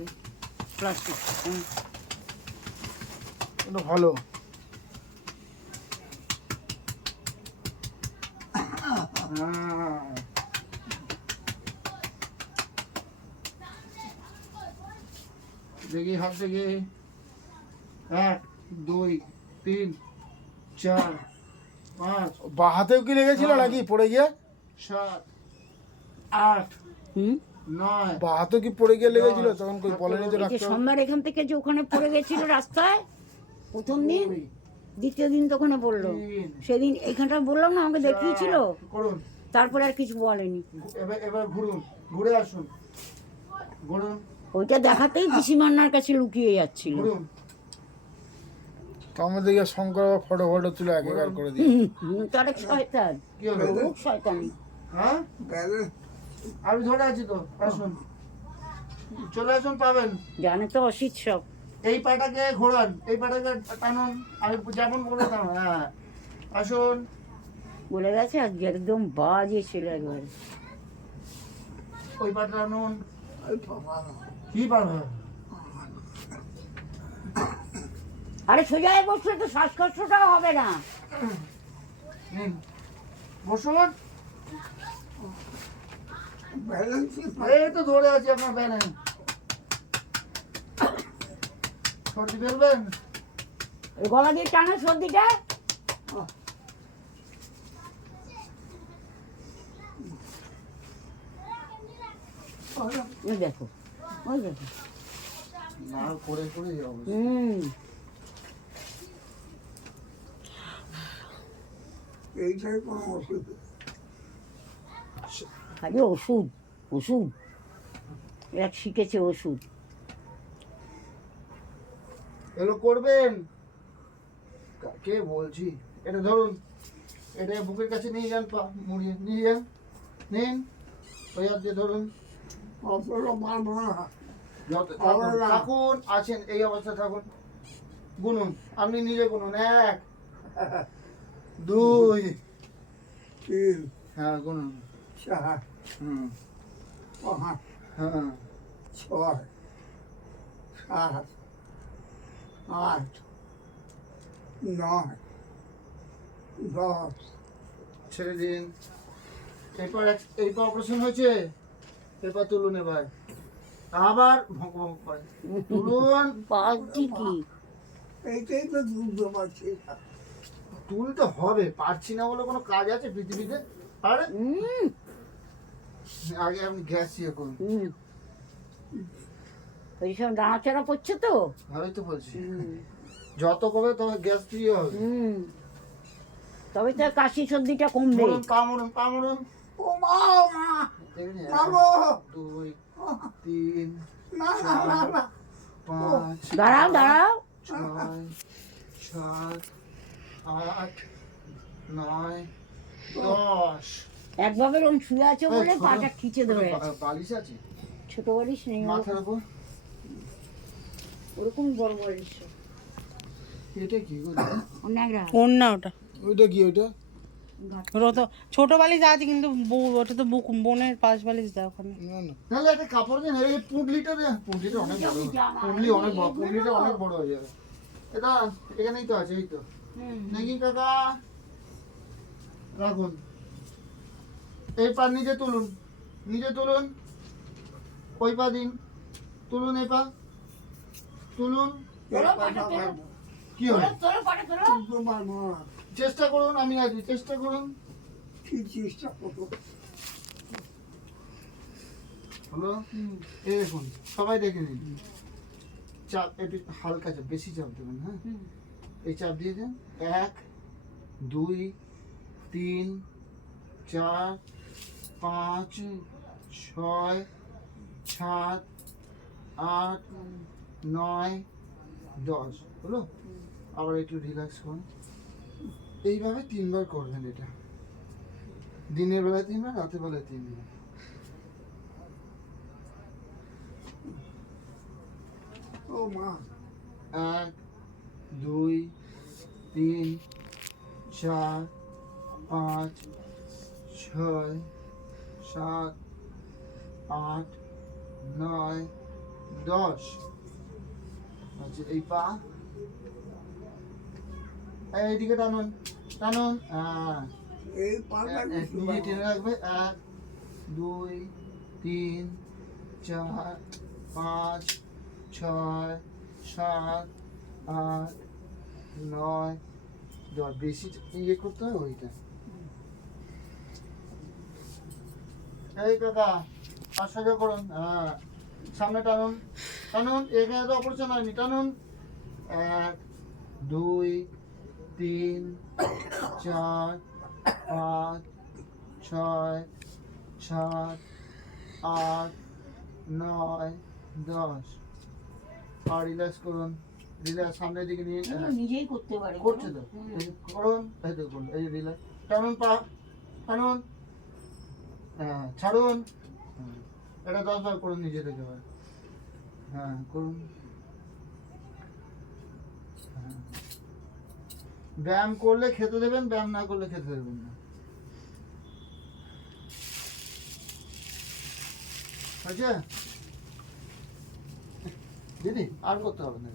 করে প্লাস্টিক। এটা ভালো। দেখি হাত দেখি, 1 2 3 4 5 বাঁ হাতেও কি লেগেছিল নাকি পড়ে গিয়ে? 7 8 9 বাঁ হাতে কি পড়ে গিয়ে লেগেছিল? তখন কই বলেনি তো এই যে ডাক্তার? সোমবার এখান থেকে যে ওখানে পড়ে গেছিল রাস্তায় প্রথম দিন, দ্বিতীয় দিন তো ওখানে বললো, সেদিন এইখানটা বললাম না আমাকে দেখিয়েছিল, করুন। তারপরে আর কিছু বলেনি। এবার ঘুরুন, ঘুরে আসুন, ঘুরুন ওইটা দেখাতেই পিসিমান্নার কাছে লুকিয়ে যাচ্ছিল। ঘুরুন। তার মধ্যে গিয়ে শঙ্কর আবার ফটো ফটো তুলে একেকার করে দিয়ে। তার এক শয়তান, কি হলো? খুব শয়তানি। হ্যাঁ, আমি ধরে আছি তো, আসুন, চলে আসুন, পাবেন। জানে তো অসিত সব। এই পাটাকে ঘোরান, এই পাটাকে টানুন, আমি যেমন বলে টানুন। হ্যাঁ, আসুন। বলে গেছে আজকে একদম বাজে ছিল একবারে। ওই পাটা টানুন। কি পারবে? আরে সোজা হয়ে বসলে তো শ্বাসকষ্টটাও হবে না। নিন, বসুন। এই তো ধরে আছি আপনার ব্যালেন্স। সর্দি ফেলবেন? ওই গলা দিয়ে টানো সর্দিটা। ওই দেখো, ওই দেখো। না, করে করে যাবো। এইটাই কোনো ওষুধ। খালি ওষুধ ওষুধ, এরা শিখেছে ওষুধ। এগুলো করবেন? কে বলছি? এটা ধরুন, এটা বুকের কাছে নিয়ে যান, পা মুড়িয়ে নিয়ে যান, নিন, ওই হাত দিয়ে ধরুন। অতটা পারবো না। থাকুন, আছেন এই অবস্থা থাকুন, গুনুন, আপনি নিজে গুনুন। 1 2 তিন, হ্যাঁ গুনুন। 4, হুম, 5, হ্যাঁ, 6, 7, 8, 9, 10। ছেড়ে দিন। এইবার অপারেশন হয়েছে, এবার তুলুন। এবার আবার ভঙ্ক ভঙ্ক করে তুলুন। পাচ্ছি কি এইটাই তো দুধ পাচ্ছি না। তুলতে হবে, পারছি না বলে কোনো কাজ আছে পৃথিবীতে? আরে আগে আপনি গ্যাস ইয়ে করুন। ওই সব নাড়াচাড়া করছে তো। ভালোই তো বলছি, যত কবে তবে গ্যাস ফ্রি হবে। তবে তো কাশি সর্দিটা কমবে। মুড়ুন, পা মুড়ুন, পা মুড়ুন। ও মা, মা, দেখেছেন? মা গো। 2 3 না, না, না, না। 5 দাঁড়াও দাঁড়াও, 6 7 8 9 10। একভাবে ওরকম শুয়ে আছে বলে পাটা খিচে ধরে আছে। বালিশ আছে ছোট বালিশ নেই, মাথার উপর? ওরকম বড় বালিশ। এটা কি গো? অনেকরা ওড়না ওটা, ওইটা কি ওইটা? ওটা তো ছোট বালিশ আছে কিন্তু ওটা তো বোনের পাশ বালিশ দেয় ওখানে। না না, তাহলে একটা কাপড় দিন, এই পুঁটলিটা দেন। পুঁটলিটা অনেক বড়, পুঁটলি অনেক বড়, পুঁটলিটা অনেক বড় হয়ে যাবে। এটা এখানেই তো আছে, এই তো নাকি কাকা? রাখুন, এই পা নিজে তুলুন, নিজে তুলুন, ওই পা দিন, তুলুন, এই পা তুলুন। কি হলো? তুলতে পারবো না। চেষ্টা করুন, আমি আছি, চেষ্টা করুন। কি চেষ্টা করবো? হলো? এই দেখুন, সবাই দেখে নিন। চাপ একটু হালকা চাপ, বেশি চাপ দেবেন। হ্যাঁ, এই চাপ দিয়ে দেন। 1 2 3 4 5 6 7 8 9 10 হলো? আবার একটু রিল্যাক্স করুন। এইভাবে 3 বার করবেন। এটা দিনের বেলায় 3 বার, রাতের বেলায় 3 বার। ও মা, 1 2 3 4 5 6 7 8 9 10 আচ্ছা এই পা এইদিকে টানুন টানুন এই পাটা নিজে টেনে রাখবে 1 2 3 4 5 6 7 8 9 10 বেশি ইয়ে করতে হয় ওইটা এই কাকা পাঁচশো করুন সামনে টানুন টানুন এখানে তো অপারেশন হয়নি টানুন 1 2 3 4 5 6 7 8 9 10 আর রিল্যাক্স করুন রিল্যাক্স সামনের দিকে নিয়ে নিজেই করতে পারে করছে তো এই যে করুন এই দেখুন এই রিল্যাক্স টানুন পা টানুন ছাড়ুন এটা 10 বার করুন নিজে থেকে হ্যাঁ করুন ব্যায়াম করলে খেতে দেবেন ব্যায়াম না করলে খেতে দেবেন না হয়েছে দিদি আর করতে হবে না